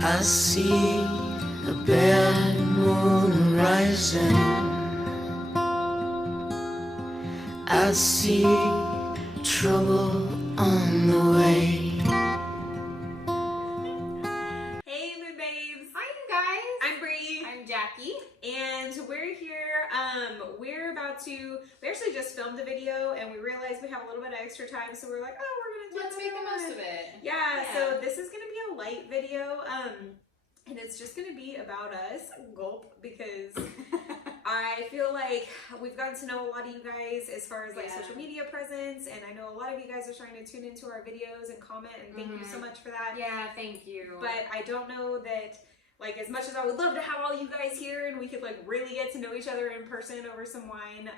I see a bad moon rising. I see trouble on the way. Hey Moonbabes! Hi you guys! I'm Bree. I'm Jackie. And we're here, we actually just filmed a video and we realized we have a little bit of extra time, so we're like, oh, we're gonna Let's make the most of it. Yeah, so this is gonna be a light video, and it's just gonna be about us, gulp, because I feel like we've gotten to know a lot of you guys as far as like social media presence, and I know a lot of you guys are starting to tune into our videos and comment, and thank you so much for that. Yeah, thank you. But I don't know that, like, as much as I would love to have all you guys here and we could like really get to know each other in person over some wine,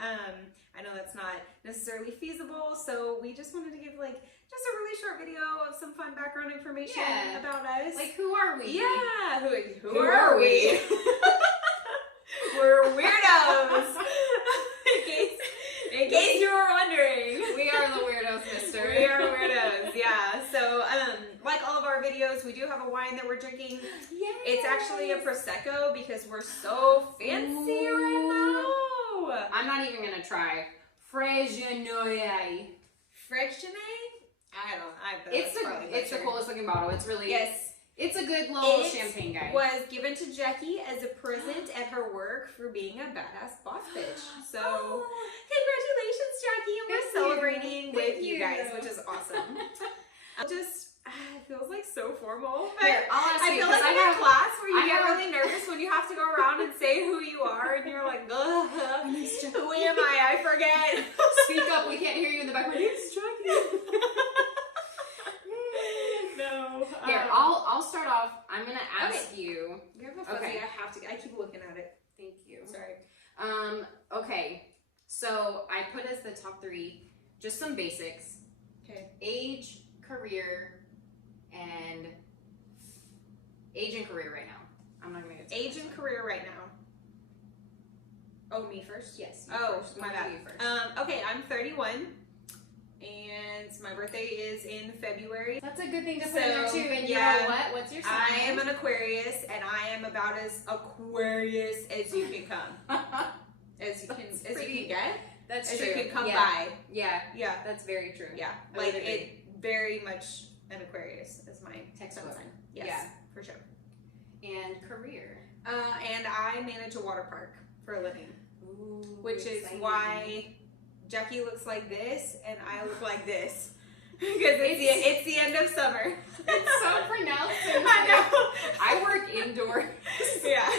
I know that's not necessarily feasible, so we just wanted to give like just a really short video of some fun background information about us. Like, who are we? Yeah, who are we? We're weirdos. in case you were wondering, we are the weirdos, mister. We are weirdos, yeah. So, like all of our videos, we do have a wine that we're drinking. Yes. It's actually a Prosecco because we're so fancy right now. I'm not even gonna try. Freixenet. It's the coolest looking bottle. It's really It's a good little champagne, guys. It was given to Jackie as a present at her work for being a badass boss bitch. So, congratulations, Jackie, and we're celebrating with you guys, which is awesome. It feels like so formal. Here, I'll ask I you, feel like in a class where you get really nervous when you have to go around and say who you are, and you're like, ugh, who am I? I forget. Speak up, we can't hear you in the back. My name's Jackie. No. Here, I'll start off. I'm gonna ask you. You have a fuzzy. I keep looking at it. Thank you. Sorry. Okay. So I put as the top 3 just some basics. Okay. Age, career, and career right now. I'm not gonna get to age and career right now. Oh, me first? Yes. First. My bad. You first. Okay, I'm 31. And my birthday is in February. That's a good thing to put in there too. And you know what? What's your sign? I am an Aquarius, and I am about as Aquarius as you can come. as you can get. That's as true. You can come by. Yeah. Yeah. That's very true. Yeah. Like it very much an Aquarius is my textbook sign. Yes. Yeah. For sure. And career. And I manage a water park for a living. Ooh, which is why Jackie looks like this and I look like this. Because it's the end of summer. It's so pronounced. I know. I work indoors. Yeah.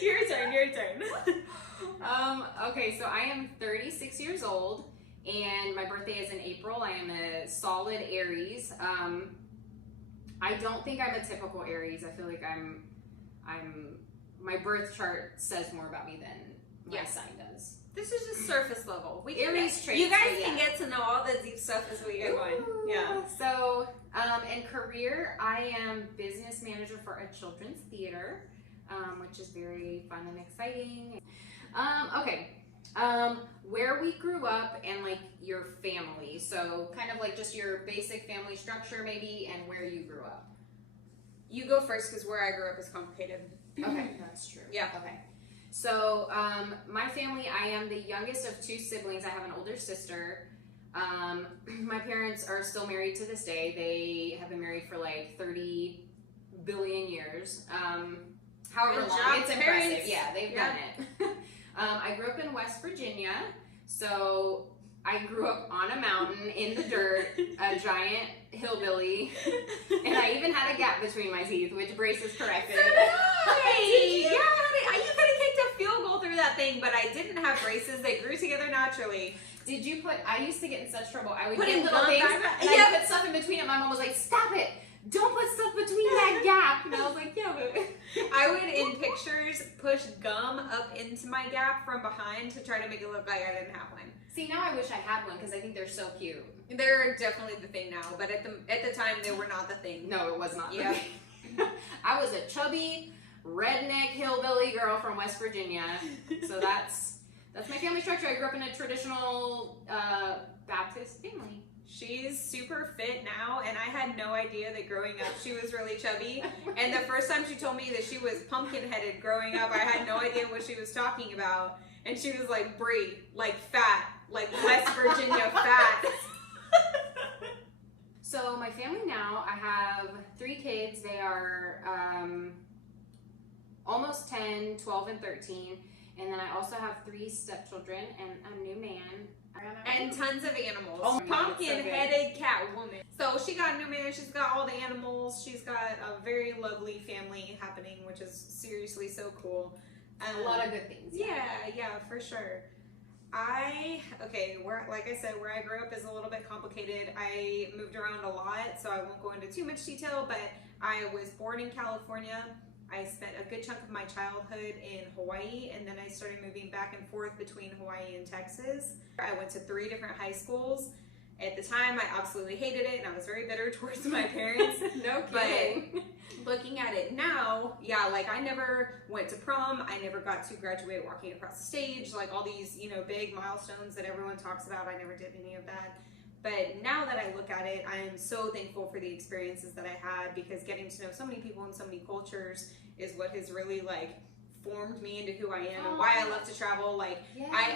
Your turn. Okay, so I am 36 years old and my birthday is in April. I am a solid Aries. I don't think I'm a typical Aries. I feel like I'm my birth chart says more about me than my sign does. This is just surface level. Aries traits. You guys can get to know all the deep stuff as we go on. Yeah. So, in career, I am business manager for a children's theater, which is very fun and exciting. Okay. Where we grew up and like your family. So kind of like just your basic family structure maybe and where you grew up. You go first because where I grew up is complicated. Okay, that's true. Yeah. Okay. So, my family, I am the youngest of 2 siblings. I have an older sister. My parents are still married to this day. They have been married for like 30 billion years. However long, it's impressive. Yeah, they've done it. I grew up in West Virginia, so I grew up on a mountain in the dirt, a giant hillbilly, and I even had a gap between my teeth, which Brace is corrected. Hey, yeah, you could have kicked a field goal through that thing, but I didn't have braces. They grew together naturally. Did you put? I used to get in such trouble. I would put get little things, and I put stuff in between it. My mom was like, "Stop it! Don't put stuff between that gap." And I was like, "Yeah, but." I would, in pictures, push gum up into my gap from behind to try to make it look like I didn't have one. See, now I wish I had one because I think they're so cute. They're definitely the thing now, but at the time they were not the thing. No, it was not. Yeah. I was a chubby redneck hillbilly girl from West Virginia, so that's my family structure. I grew up in a traditional Baptist family. She's super fit now, and I had no idea that growing up she was really chubby. And the first time she told me that she was pumpkin-headed growing up, I had no idea what she was talking about. And she was like, Brie, like fat, like West Virginia fat. So my family now, I have 3 kids. They are almost 10, 12, and 13. And then I also have 3 stepchildren and a new man. And tons of animals. Oh my God, Pumpkin-headed cat woman. So she got a new man. She's got all the animals. She's got a very lovely family happening, which is seriously so cool. A lot of good things. Yeah, for sure. Like I said, where I grew up is a little bit complicated. I moved around a lot, so I won't go into too much detail, but I was born in California. I spent a good chunk of my childhood in Hawaii, and then I started moving back and forth between Hawaii and Texas. I went to 3 different high schools. At the time, I absolutely hated it, and I was very bitter towards my parents. No kidding. But looking at it now, yeah, like I never went to prom. I never got to graduate walking across the stage. Like all these, big milestones that everyone talks about, I never did any of that. But now that I look at it, I am so thankful for the experiences that I had, because getting to know so many people and so many cultures is what has really formed me into who I am and why I love to travel. I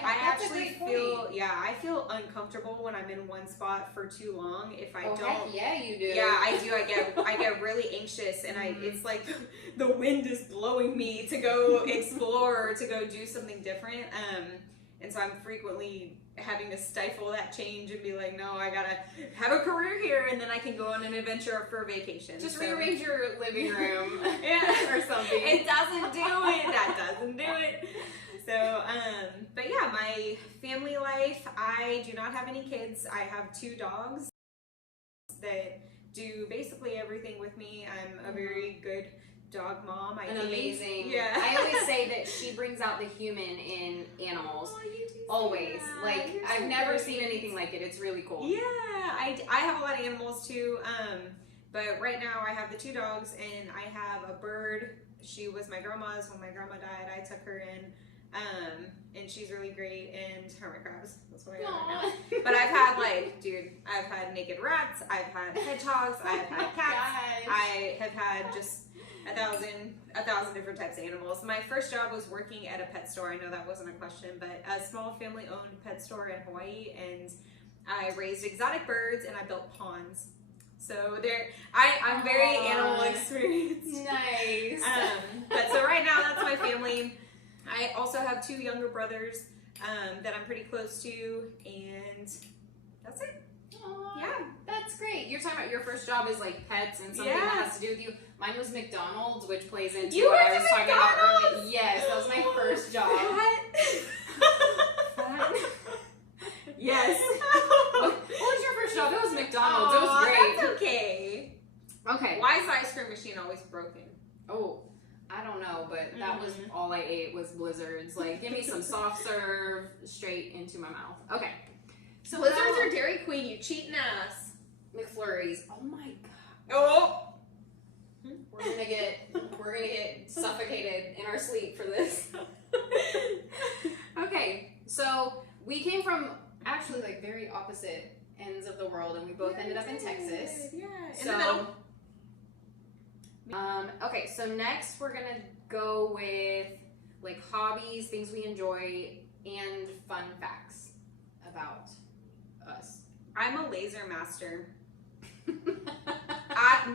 actually I feel uncomfortable when I'm in one spot for too long if I don't. Heck yeah, you do. Yeah, I do. I get really anxious, and it's like the wind is blowing me to go explore or to go do something different. And so I'm frequently having to stifle that change and be like, no, I gotta have a career here, and then I can go on an adventure for vacation. Just rearrange your living room, or something. It doesn't do it. That doesn't do it. So, but yeah, my family life. I do not have any kids. I have 2 dogs that do basically everything with me. I'm a very good dog mom. Amazing. Yeah. I always say that she brings out the human in animals. Oh, you do always. that. You're I've so never great. seen anything like it. It's really cool. Yeah, I have a lot of animals too. But right now I have the 2 dogs, and I have a bird. She was my grandma's. When my grandma died, I took her in. And she's really great, and hermit crabs. That's what I got right now. But I've had I've had naked rats, I've had hedgehogs, I've had cats, Gosh. I have had just a thousand different types of animals. My first job was working at a pet store. I know that wasn't a question, but a small family-owned pet store in Hawaii, and I raised exotic birds and I built ponds. So I'm very animal experienced. Nice. But so right now that's my family. I also have 2 younger brothers that I'm pretty close to, and that's it. Aww, Yeah. That's great. You're talking about your first job is pets and something that has to do with you. Mine was McDonald's, which plays into You what I worked was at talking about McDonald's? earlier. Yes, that was my first job. Yes. What was your first job? It was McDonald's. It was great. That's okay. Okay. Why is the ice cream machine always broken? Oh, I don't know, but that was all I ate was Blizzards. Give me some soft serve straight into my mouth. Okay. So Blizzards now- or Dairy Queen, you cheating ass. McFlurries. Oh my god. Oh. We're gonna get suffocated in our sleep for this. Okay, so we came from actually very opposite ends of the world, and we both ended up in Texas. Yeah, in So, the middle. Okay, so next we're gonna go with hobbies, things we enjoy, and fun facts about us. I'm a laser master.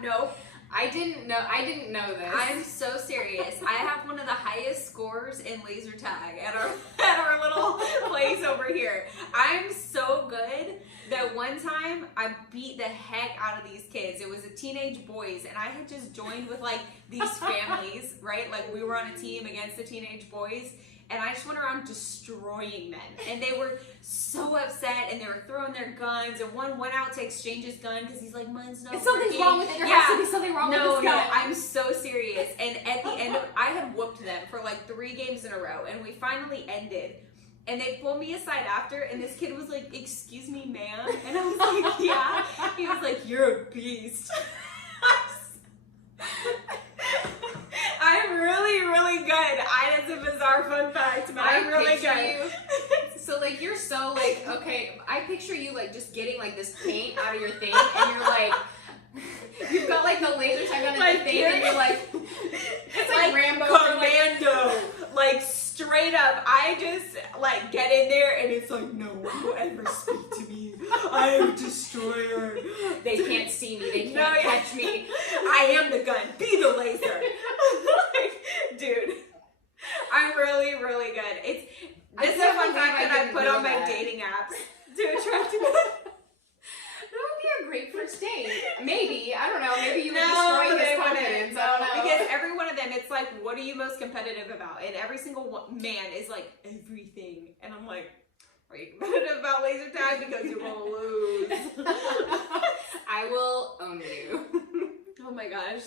Nope. I didn't know this. I'm so serious. I have one of the highest scores in laser tag at our little place over here. I'm so good that one time I beat the heck out of these kids. It was a teenage boys, and I had just joined with these families, right? We were on a team against the teenage boys, and I just went around destroying them. And they were so upset, and they were throwing their guns, and one went out to exchange his gun because he's like, mine's not Something's working. wrong with it. There has to be something wrong with this gun. No, I'm so serious. And at the end, I had whooped them for 3 games in a row, and we finally ended. And they pulled me aside after, and this kid was like, "Excuse me, ma'am," and I was like, "Yeah." He was like, "You're a beast." I'm really, really good. That's a bizarre fun fact, but I'm really good. So like, you're so like, okay, I picture you like just getting like this paint out of your thing, and you're like, you've got like the laser tag on Like, your thing, and you're like, it's like Rambo. Commando. Like, straight up, I just like get in there and it's like, no one will ever speak to me. I am a destroyer. They can't see me. They can't catch me. I am the gun. Be the laser. Like, dude, I'm really, really good. This is a fun fact that I put on my dating apps to attract men. That would be a great first date. Maybe. I don't know. Maybe you would No, destroy they his confidence. wouldn't. I don't know. Because every one of them, it's like, what are you most competitive about? And every single man is like, everything. And I'm like, are you competitive about laser tag? Because you're going to lose. I will own you. Oh my gosh.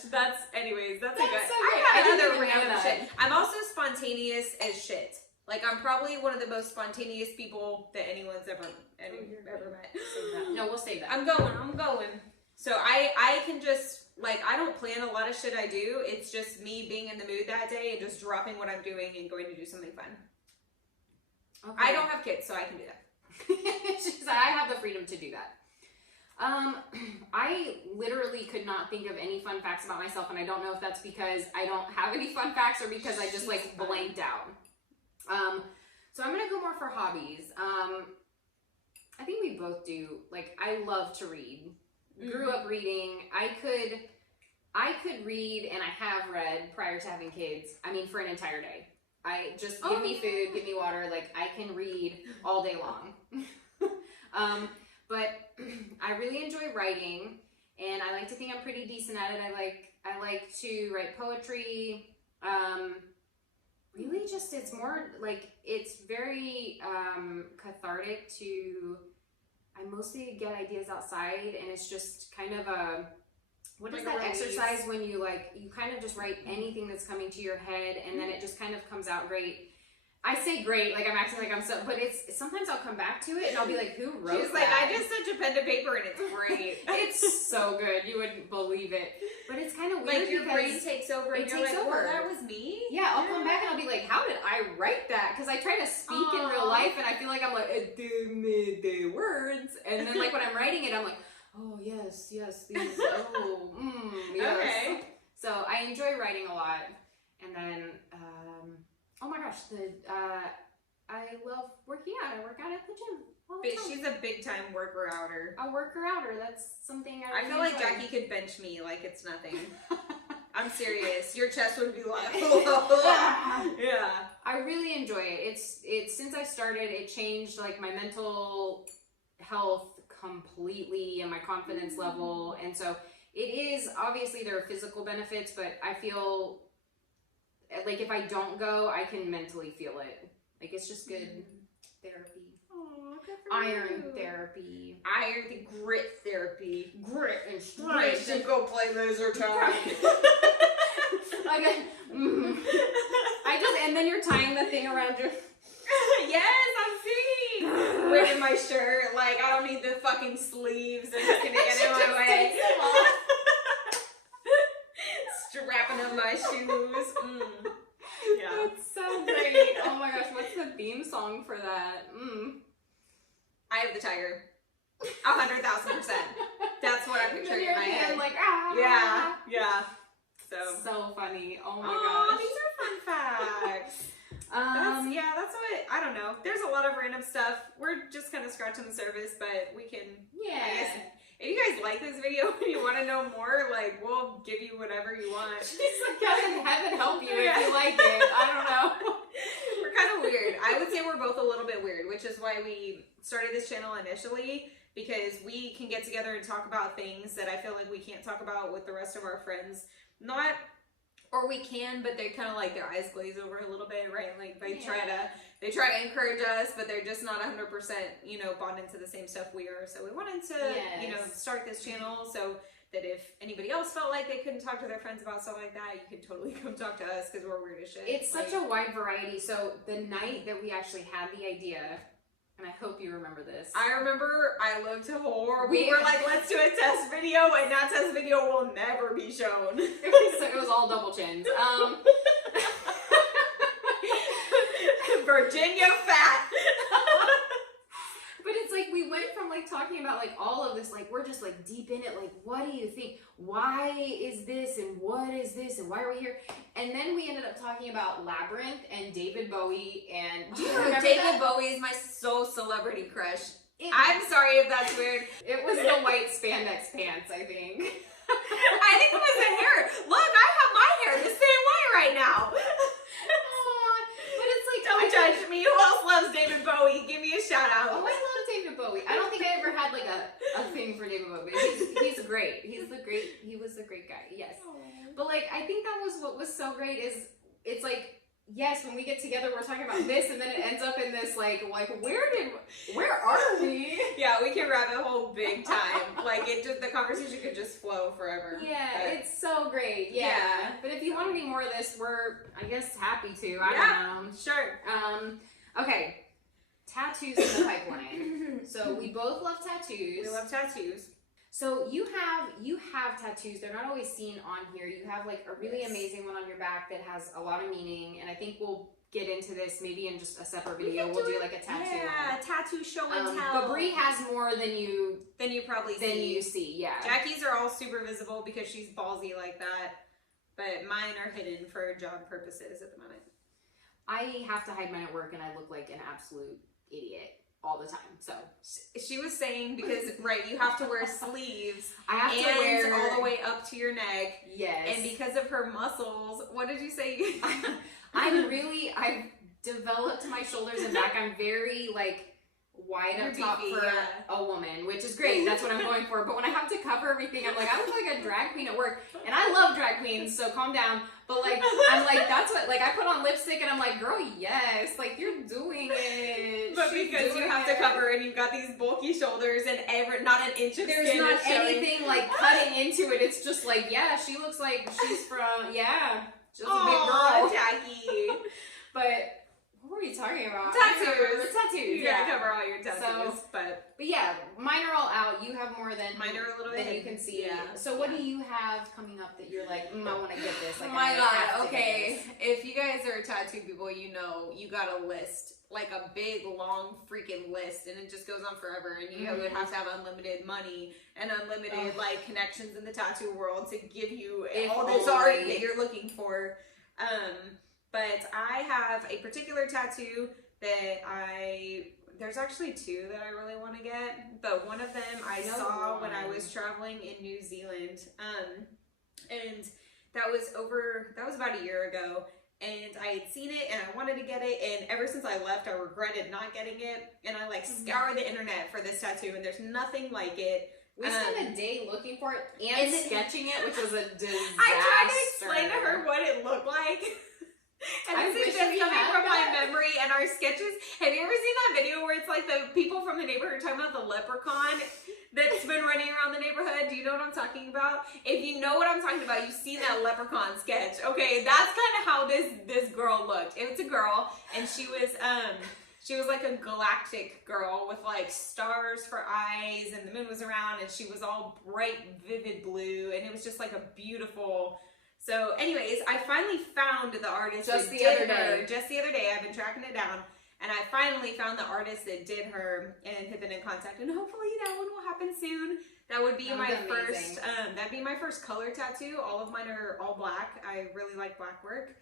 Anyways, that's a That's good. so I good. got I didn't another even know random that. shit. I'm also spontaneous as shit. Like, I'm probably one of the most spontaneous people that anyone's ever met. No, we'll save that. I'm going. So I can just, like, I don't plan a lot of shit I do. It's just me being in the mood that day and just dropping what I'm doing and going to do something fun. Okay. I don't have kids, so I can do that. She's like, I have the freedom to do that. I literally could not think of any fun facts about myself, and I don't know if that's because I don't have any fun facts or because I just like blanked out. So I'm gonna go more for hobbies. I think we both do. Like, I love to read. Grew up reading. I could read, and I have read prior to having kids. I mean, for an entire day. I just give me food, give me water. Like, I can read all day long. But I really enjoy writing, and I like to think I'm pretty decent at it. I like to write poetry. Really just, it's more like, it's very cathartic to, I mostly get ideas outside, and it's just kind of a, what is that exercise when you like, you kind of just write anything that's coming to your head, and then it just kind of comes out great. I say great, like I'm acting like I'm so, but it's, sometimes I'll come back to it and I'll be like, who wrote She's that? like, I just sent a pen to paper and it's great. It's so good, you wouldn't believe it. But it's kind of weird, like, your brain takes over and you're like, well, that was me? Yeah, I'll come back and I'll be like, how did I write that? Because I try to speak in real life, and I feel like I'm like, the words. And then like when I'm writing it, I'm like, oh yes, these, yes. Okay. So I enjoy writing a lot. And then, oh my gosh, I love working out. I work out at the gym all the But time. she's a big time worker outer. A worker outer. That's something I I really feel like enjoy. Jackie could bench me like it's nothing. I'm serious. Your chest would be like, yeah. I really enjoy it. It's since I started, it changed like my mental health completely and my confidence level. And so it is, obviously there are physical benefits, but I feel like if I don't go, I can mentally feel it. Like, it's just good therapy. Oh, good for Iron you. therapy. Iron grit therapy. Grit and Right, strength. to go play laser tag. Like, I just, and then you're tying the thing around your... Yes, I'm seeing. Ripping my shirt. Like, I don't need the fucking sleeves. They're just gonna get in my way. Strapping on my shoes. Yeah. That's so great. Oh my gosh, what's the theme song for that? I have the tiger. 100,000%. That's what I'm picturing in my head. Like, Yeah. So funny. Oh my Aw, gosh. these are fun facts. That's what, I don't know. There's a lot of random stuff. We're just kind of scratching the surface, but we can, yeah. I guess, if you guys like this video and you want to know more, like, we'll give you whatever you want. She's like, heaven help you if you like it. I don't know. We're kind of weird. I would say we're both a little bit weird, which is why we started this channel initially, because we can get together and talk about things that I feel like we can't talk about with the rest of our friends. Or we can, but they kind of like their eyes glaze over a little bit, right? Like they try to encourage us, but they're just not 100%, bought into the same stuff we are. So we wanted to, start this channel so that if anybody else felt like they couldn't talk to their friends about stuff like that, you could totally come talk to us because we're weird as shit. It's such a wide variety. So the night that we actually had the idea, and I hope you remember this. I remember I looked horrible. We were like, let's do a test video, and that test video will never be shown. It was all double chins. Virginia fat. like talking about like all of this, like we're just like deep in it, like what do you think? Why is this and what is this and why are we here? And then we ended up talking about Labyrinth and David Bowie and do you remember David that? Bowie is my celebrity crush. It, I'm sorry if that's weird. it was the white spandex pants, I think. I think it was the hair. Look, I have my hair the same way right now. But it's like Don't judge me. Who else loves David Bowie? Give me a shout out. Oh, I love David Bowie. I don't think I ever had like a thing for David Bowie. He's great. He was the great guy. Yes. But like I think that was what was so great is it's like yes, when we get together we're talking about this and then it ends up in this like where are we? Yeah, we can rabbit hole big time. Like the conversation could just flow forever. Yeah, but it's so great. Yeah. Yeah. But if you want any more of this, we're I guess happy to. I don't know. Sure. Okay. Tattoos in the pipeline. So we both love tattoos. We love tattoos. So you have tattoos. They're not always seen on here. You have like a really amazing one on your back that has a lot of meaning, and I think we'll get into this maybe in just a separate video. We'll do like a tattoo. Yeah, tattoo show and tell. But Bree has more than you probably see. Yeah. Jackie's are all super visible because she's ballsy like that, but mine are hidden for job purposes at the moment. I have to hide mine at work, and I look like an absolute idiot all the time. So she was saying because right, you have to wear sleeves. I have to wear all the way up to your neck. Yes. And because of her muscles, what did you say? I've developed my shoulders and back. I'm very like wide up top beefy, for a woman, which is great. That's what I'm going for. But when I have to cover everything, I'm like, I look like a drag queen at work. And I love drag queens, so calm down. But like, I'm like, that's what, like I put on lipstick and I'm like, girl, yes, like you're doing it. But because you have to cover and you've got these bulky shoulders and not an inch of there's skin not is showing. anything like cutting into it. It's just like, yeah, she looks like she's from, just a big girl. Jackie. But what were you talking about? Tattoos. Tattoos. You gotta cover all your tattoos. So, but yeah, mine are all out. You have more than mine are a little bit than you hidden. can see. Yeah. So what do you have coming up that you're like, I want to get this? Like, Oh my I god, have to okay. get If you guys are tattoo people, you know you got a list. Like a big, long freaking list. And it just goes on forever. And you would have to have unlimited money and unlimited like connections in the tattoo world to give you all this art that you're looking for. But I have a particular tattoo that there's actually two that I really want to get, but one of them I saw when I was traveling in New Zealand, and that was about a year ago, and I had seen it and I wanted to get it, and ever since I left I regretted not getting it, and I like scoured the internet for this tattoo and there's nothing like it. We spent a day looking for it and sketching it, which was a disaster. I tried to explain to her what it looked like. And this is just coming from my memory and our sketches. Have you ever seen that video where it's like the people from the neighborhood talking about the leprechaun that's been running around the neighborhood? Do you know what I'm talking about? If you know what I'm talking about, you've seen that leprechaun sketch. Okay, that's kind of how this girl looked. It was a girl, and she was like a galactic girl with like stars for eyes, and the moon was around, and she was all bright, vivid blue, and it was just like a beautiful. So anyways, I finally found the artist just that the other day. I've been tracking it down, and I finally found the artist that did her and have been in contact, and hopefully that one will happen soon. That would be my first, that'd be my first color tattoo. All of mine are all black. I really like black work.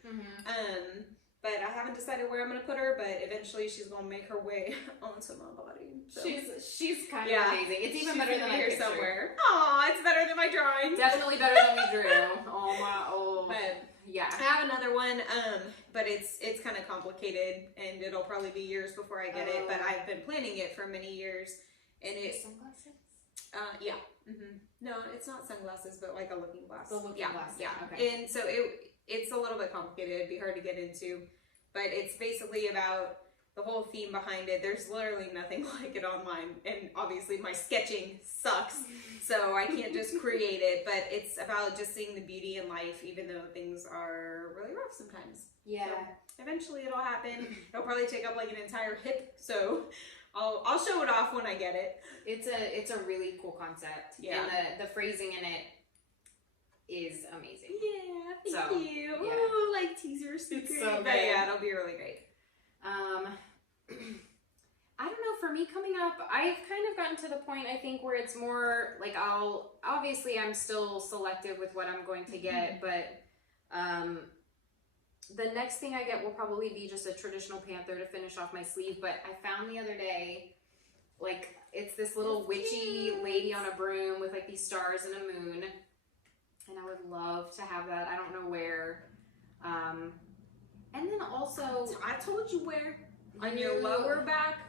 But I haven't decided where I'm going to put her, but eventually she's going to make her way onto my body. So. She's kind of amazing. It's even better than I pictured. Somewhere. Aw, it's better than my drawing. Definitely better than we drew. But yeah. I have another one, but it's kind of complicated, and it'll probably be years before I get it, but I've been planning it for many years. And it's sunglasses? Yeah. No, it's not sunglasses, but like a looking glass. The looking glass. Yeah. Okay. And so it's a little bit complicated. It'd be hard to get into, but it's basically about the whole theme behind it. There's literally nothing like it online, and obviously my sketching sucks, so I can't just create it, but it's about just seeing the beauty in life, even though things are really rough sometimes. Yeah. So eventually it'll happen. It'll probably take up like an entire hip, so I'll show it off when I get it. It's a really cool concept. Yeah. And the phrasing in it is amazing. Yeah, thank you. Yeah. Ooh, like teaser sticker. So but yeah, it'll be really great. I don't know, for me coming up, I've kind of gotten to the point, I think, where it's more like I'm still selective with what I'm going to get, but the next thing I get will probably be just a traditional panther to finish off my sleeve. But I found the other day, like, it's this little witchy lady on a broom with like these stars and a moon, and I would love to have that. I don't know where. And then also, I told you where. On your lower back.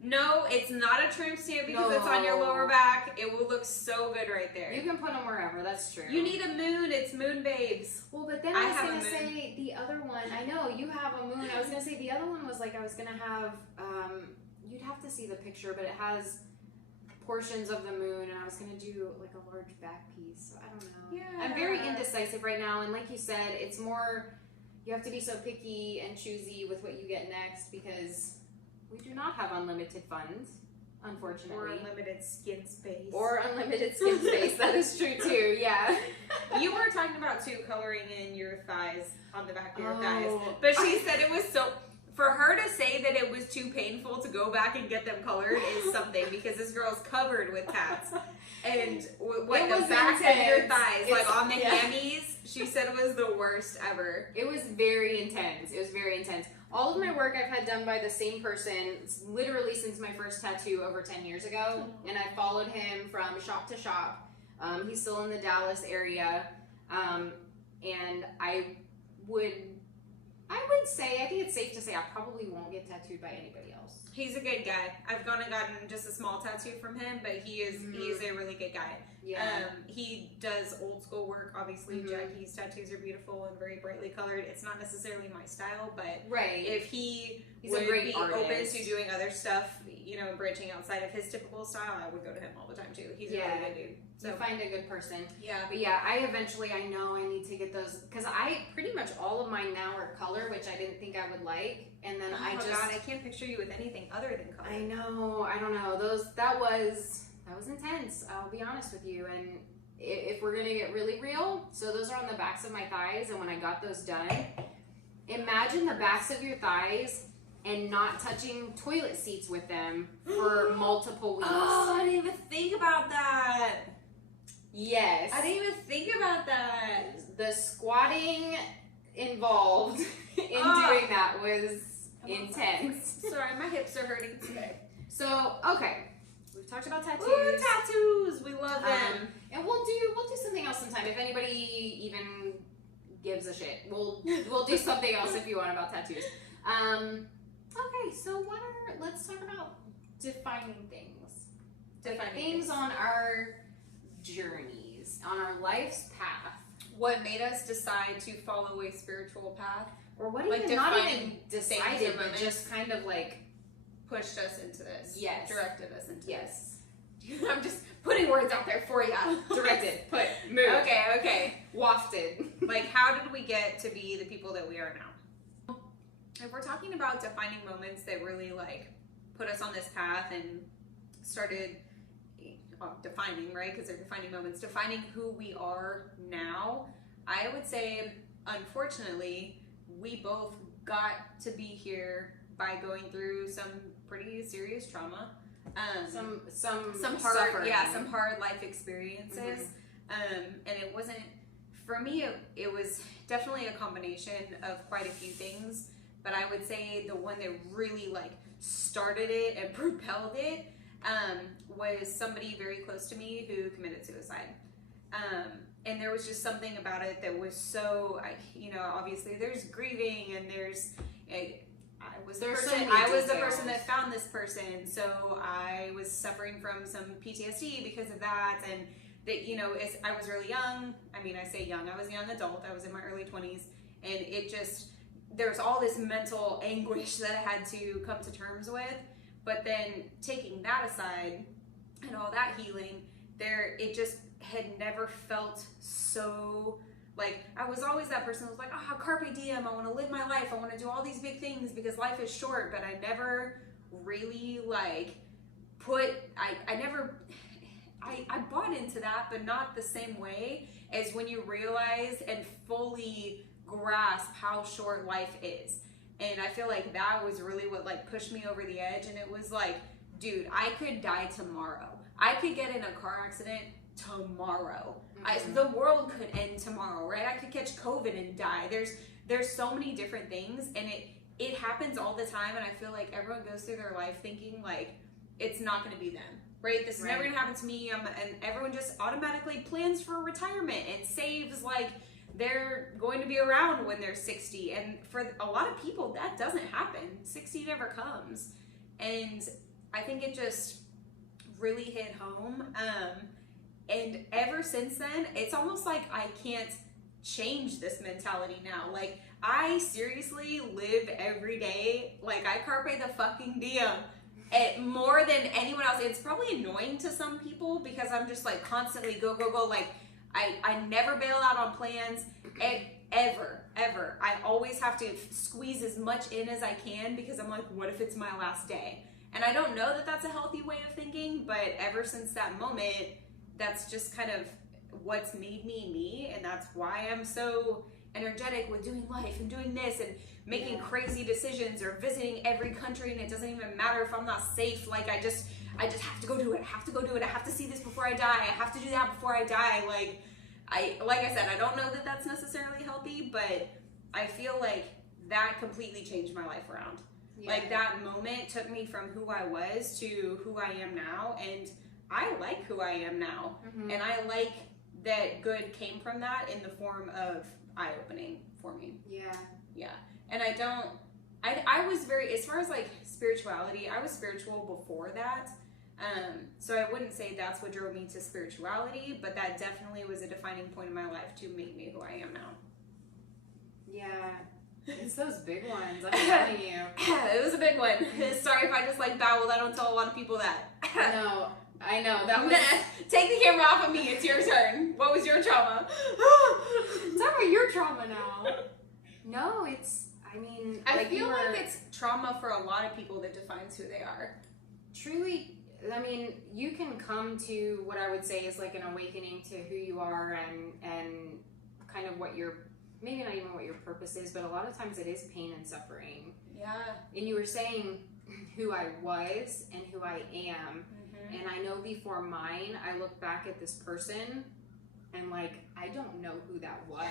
No, it's not a tramp stamp because it's on your lower back. It will look so good right there. You can put them wherever, that's true. You need a moon. It's Moonbabes. Well, but then I was going to say the other one. I know, you have a moon. I was going to say the other one was like I was going to have, you'd have to see the picture, but it has portions of the moon, and I was going to do like a large back piece. So I don't know. Yeah. I'm very indecisive right now, and like you said, it's more, you have to be so picky and choosy with what you get next because we do not have unlimited funds, unfortunately. Or unlimited skin space. Or unlimited skin space. That is true too, yeah. You were talking about too coloring in your thighs, on the back of your thighs. But she said it was so, for her to say that it was too painful to go back and get them colored is something, because this girl's covered with tats. And what, the back of your thighs, like on the hammies, she said it was the worst ever. It was very intense. It was very intense. All of my work I've had done by the same person literally since my first tattoo over 10 years ago, and I followed him from shop to shop. He's still in the Dallas area, and I would say, I think it's safe to say I probably won't get tattooed by anybody else. He's a good guy. I've gone and gotten just a small tattoo from him, but he is a really good guy. Yeah. He does old school work, obviously. Jackie's tattoos are beautiful and very brightly colored. It's not necessarily my style, but if he's would a great be artist. Open to doing other stuff, you know, branching outside of his typical style, I would go to him all the time too. He's a really good dude. So you find a good person. Yeah. But yeah, I know I need to get those, because I pretty much all of mine now are color, which I didn't think I would like. And then I can't picture you with anything other than color. I know, I don't know. That was intense, I'll be honest with you. And if we're gonna get really real, so those are on the backs of my thighs, and when I got those done, imagine the backs of your thighs and not touching toilet seats with them for multiple weeks. Oh, I didn't even think about that. Yes. I didn't even think about that. The squatting involved in doing that was intense. Sorry, my hips are hurting today. So, okay. We've talked about tattoos. Ooh, tattoos. We love them. And we'll do something else sometime. If anybody even gives a shit, we'll do something else if you want about tattoos. Okay, so let's talk about defining things. Defining things on our journeys, on our life's path. What made us decide to follow a spiritual path? Or what even, not even decided, but just kind of like pushed us into this. Yes. Directed us into this. I'm just putting words out there for you. Directed, move. Okay. Wafted. Like, how did we get to be the people that we are now? If we're talking about defining moments that really like put us on this path and started defining, right? Because they're defining moments, defining who we are now, I would say, unfortunately, we both got to be here by going through some pretty serious trauma, some hard suffering. some hard life experiences, and it wasn't, for me, it was definitely a combination of quite a few things, but I would say the one that really like started it and propelled it was somebody very close to me who committed suicide. And there was just something about it that was so, obviously there's grieving and I was the person that found this person, so I was suffering from some PTSD because of that, and that, I was really young. I mean, I say young, I was a young adult, I was in my early 20s, and it just, there's all this mental anguish that I had to come to terms with. But then taking that aside and all that healing, it just had never felt so, like, I was always that person who was like, carpe diem, I want to live my life, I want to do all these big things because life is short, but I never really, like, I bought into that, but not the same way as when you realize and fully grasp how short life is. And I feel like that was really what like pushed me over the edge, and it was like dude, I could die tomorrow. I could get in a car accident tomorrow. The world could end tomorrow, right? I could catch COVID and die. There's so many different things, and it happens all the time, and I feel like everyone goes through their life thinking like it's not going to be them, right? This is never going to happen to me, and everyone just automatically plans for retirement and saves like they're going to be around when they're 60, and for a lot of people that doesn't happen. 60 never comes, and I think it just really hit home, and ever since then it's almost like I can't change this mentality now. Like, I seriously live every day like I carpe the fucking diem, more than anyone else. It's probably annoying to some people because I'm just like constantly go go go. Like I never bail out on plans ever. I always have to squeeze as much in as I can because I'm like, what if it's my last day? And I don't know that that's a healthy way of thinking, but ever since that moment, that's just kind of what's made me, and that's why I'm so energetic with doing life and doing this and making crazy decisions or visiting every country, and it doesn't even matter if I'm not safe. Like I just have to go do it. I have to go do it. I have to see this before I die. I have to do that before I die. Like I said, I don't know that that's necessarily healthy, but I feel like that completely changed my life around. Yeah. Like that moment took me from who I was to who I am now, and I like who I am now. And I like that good came from that in the form of eye-opening for me. Yeah. And I was very, as far as like spirituality, I was spiritual before that. So I wouldn't say that's what drove me to spirituality, but that definitely was a defining point in my life to make me who I am now. Yeah. It's those big ones, I'm telling you. It was a big one. Sorry if I just like babbled. I don't tell a lot of people that. No, I know. That was... Take the camera off of me. It's your turn. What was your trauma? Talk about your trauma now. No, it's, I mean... I feel like it's trauma for a lot of people that defines who they are. Truly, I mean, you can come to what I would say is like an awakening to who you are and kind of what your, maybe not even what your purpose is, but a lot of times it is pain and suffering. Yeah. And you were saying who I was and who I am. And I know before mine, I look back at this person and like, I don't know who that was.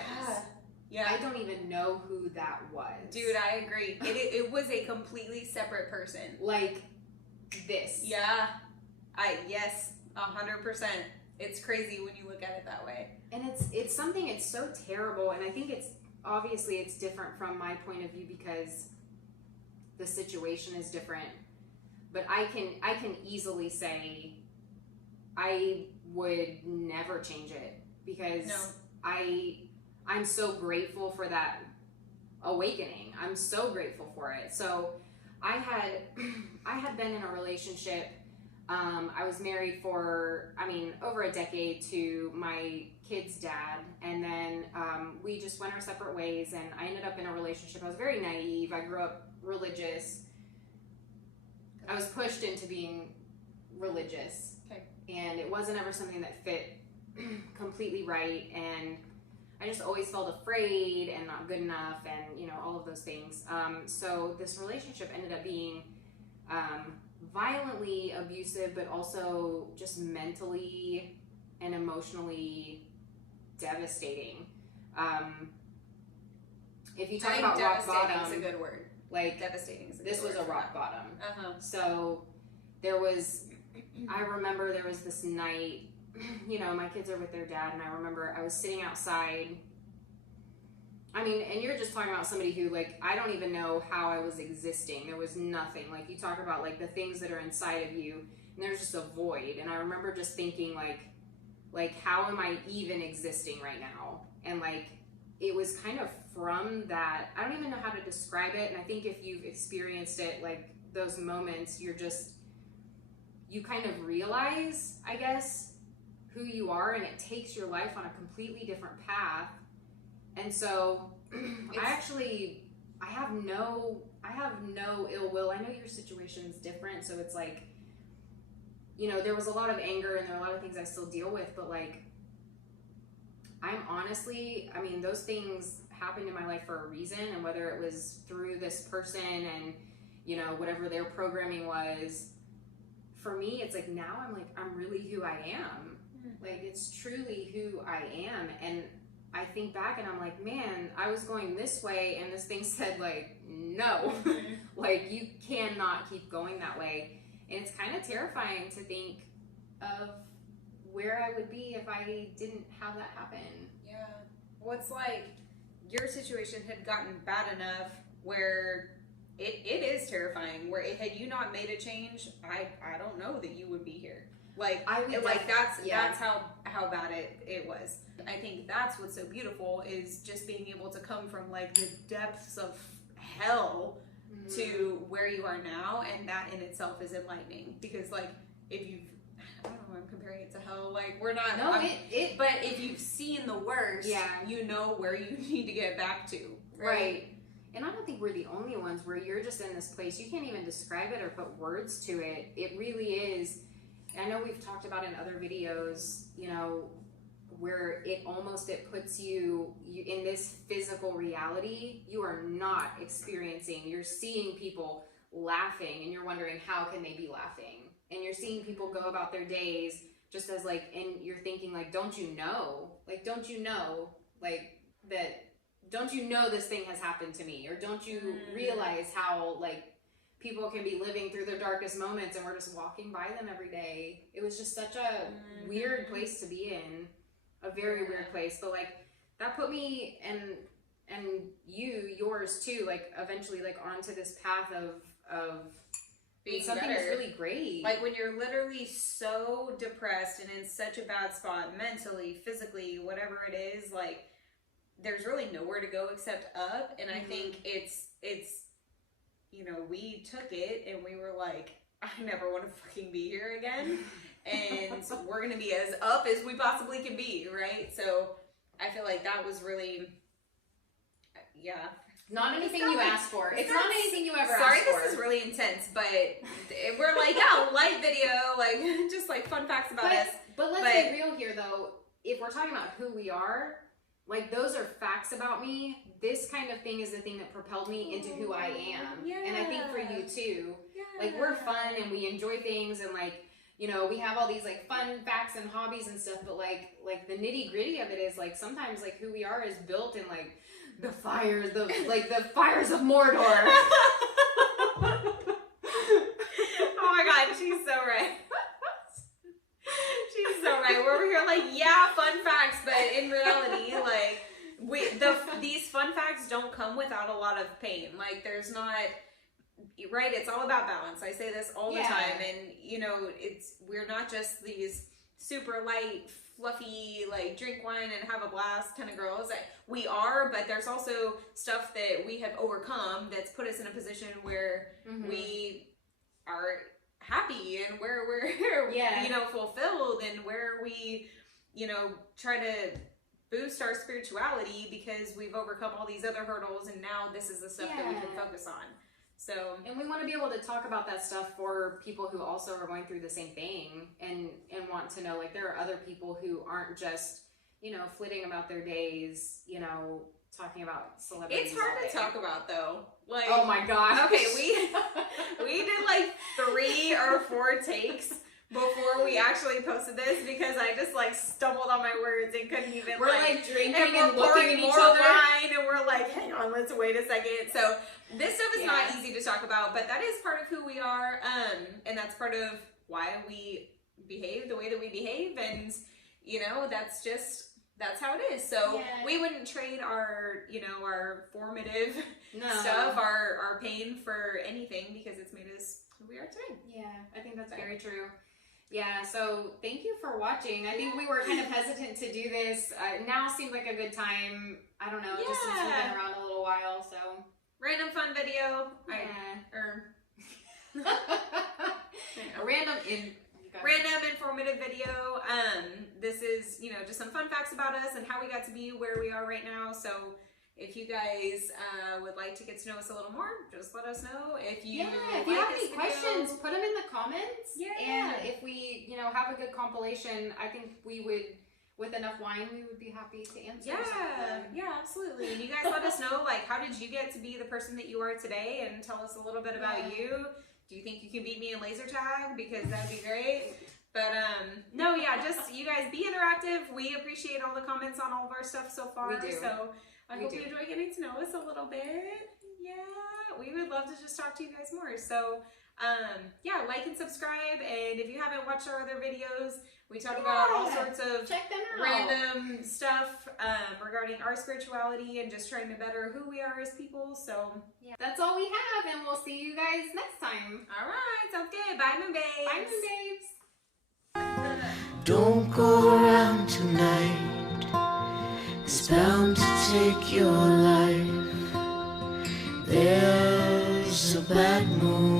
Yeah. I don't even know who that was. Dude, I agree. It was a completely separate person. Like this. Yeah. Yes, 100%. It's crazy when you look at it that way. And it's something, it's so terrible. And I think it's, obviously it's different from my point of view because the situation is different. But I can easily say I would never change it because I'm so grateful for that awakening. I'm so grateful for it. So I had been in a relationship. I was married for, over a decade to my kid's dad. And then we just went our separate ways and I ended up in a relationship. I was very naive. I grew up religious. I was pushed into being religious, and it wasn't ever something that fit completely right, and I just always felt afraid and not good enough, and all of those things. So this relationship ended up being violently abusive, but also just mentally and emotionally devastating. If you talk about rock bottom, is a good word. Like devastating. This was a rock bottom. So I remember there was this night, my kids are with their dad, and I remember I was sitting outside. And you're just talking about somebody who, like, I don't even know how I was existing. There was nothing. Like, you talk about, like, the things that are inside of you, and there's just a void. And I remember just thinking, like, how am I even existing right now? And, like, it was kind of from that, I don't even know how to describe it, and I think if you've experienced it, like those moments, you kind of realize, I guess, who you are, and it takes your life on a completely different path. And so I have no ill will. I know your situation's different, so it's like, there was a lot of anger and there are a lot of things I still deal with, but like, I'm honestly, those things happened in my life for a reason, and whether it was through this person and, whatever their programming was, for me, it's like now I'm like, I'm really who I am. Like, it's truly who I am. And I think back and I'm like, man, I was going this way and this thing said like, no, like you cannot keep going that way. And it's kind of terrifying to think of where I would be if I didn't have that happen. Yeah. Well, it's like your situation had gotten bad enough where it is terrifying. Where had you not made a change, I don't know that you would be here. Like that's how bad it was. I think that's what's so beautiful is just being able to come from like the depths of hell to where you are now, and that in itself is enlightening. Because like if you've, I don't know, I'm comparing it to hell. Like we're not. No, but if you've seen the worst, you know where you need to get back to. Right. And I don't think we're the only ones where you're just in this place. You can't even describe it or put words to it. It really is. I know we've talked about in other videos, you know, where it puts you in this physical reality. You are not experiencing. You're seeing people laughing, and you're wondering how can they be laughing. And you're seeing people go about their days just as like, and you're thinking like, don't you know? Like, don't you know? Like that, don't you know this thing has happened to me? Or don't you realize how like people can be living through their darkest moments and we're just walking by them every day? It was just such a weird place to be in. A very weird place. But like that put me and yours too, like eventually like onto this path of being something better. that's really great. Like when you're literally so depressed and in such a bad spot mentally, physically, whatever it is, like there's really nowhere to go except up. And I think it's you know, we took it and we were like, I never want to fucking be here again. And we're going to be as up as we possibly can be, right? So I feel like that was really, not anything you asked for. It's not anything you ever asked sorry, for. this is really intense, but we're like, light video, like just like fun facts about us. But let's be real here though. If we're talking about who we are, like those are facts about me. This kind of thing is the thing that propelled me into who I am. Yeah. And I think for you too. Like we're fun and we enjoy things and like, you know, we have all these like fun facts and hobbies and stuff, but like the nitty gritty of it is like sometimes like who we are is built in like the fires of Mordor. Oh my god, she's so right. She's so right. We're over here like, fun facts, but in reality, like these fun facts don't come without a lot of pain. Like there's not. Right, it's all about balance. I say this all the time, and you know, we're not just these super light, fluffy, like drink wine and have a blast kind of girls. We are, but there's also stuff that we have overcome that's put us in a position where we are happy and where we're you know, fulfilled, and where we, you know, try to boost our spirituality because we've overcome all these other hurdles, and now this is the stuff that we can focus on. So, and we want to be able to talk about that stuff for people who also are going through the same thing and want to know, like, there are other people who aren't just, you know, flitting about their days, you know, talking about celebrities. It's hard to talk about though. Like, oh my gosh. Okay, we did like 3 or 4 takes before we actually posted this because I just like stumbled on my words and couldn't even. We're like drinking and we're looking pouring at each more other. wine, and we're like, hang on, let's wait a second. So this stuff is not easy to talk about, but that is part of who we are, and that's part of why we behave the way that we behave, and you know, that's how it is. So we wouldn't trade our, you know, our formative stuff, our pain for anything, because it's made us who we are today. Yeah, I think that's very true. Yeah, so thank you for watching. I think we were kind of hesitant to do this. Now seems like a good time. I don't know, just since we've been around a little while, so. Random fun video. Random informative video. This is, you know, just some fun facts about us and how we got to be where we are right now. So if you guys would like to get to know us a little more, just let us know. If you have any questions, put them in the comments. Yeah. And if we, you know, have a good compilation, I think we would, with enough wine, we would be happy to answer. Yeah, absolutely. And you guys let us know, like, how did you get to be the person that you are today? And tell us a little bit about you. do you think you can beat me in laser tag? Because that'd be great. But no, yeah, just you guys be interactive. We appreciate all the comments on all of our stuff so far. We do. So I hope you enjoy getting to know us a little bit. Yeah, we would love to just talk to you guys more. So yeah, like and subscribe. And if you haven't watched our other videos, we talk about all sorts of check them out. random stuff regarding our spirituality and just trying to better who we are as people. So yeah, that's all we have, and we'll see you guys next time. all right, sounds good. Bye, Moonbabes. Bye, Moonbabes. Don't go around tonight, it's bound to take your life. There's a bad moon